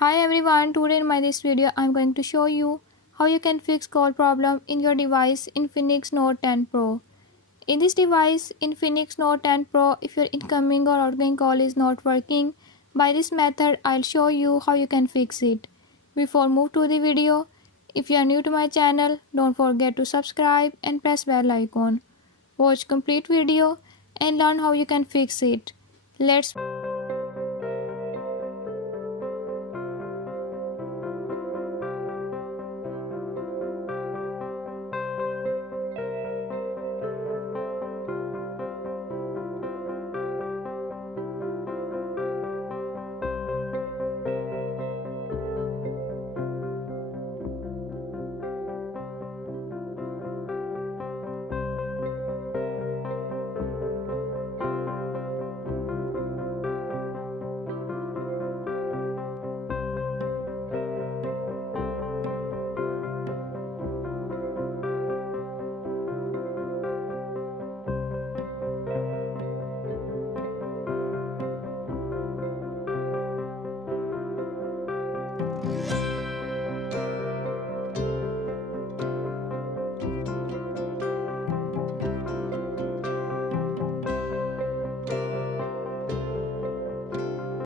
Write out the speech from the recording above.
Hi everyone, today in my this video I'm going to show you how you can fix call problem in your device Infinix Note 10 Pro. In this device Infinix Note 10 Pro, if your incoming or outgoing call is not working, by this method I'll show you how you can fix it. Before move to the video, if you are new to my channel, don't forget to subscribe and press bell icon. Watch complete video and learn how you can fix it. Let's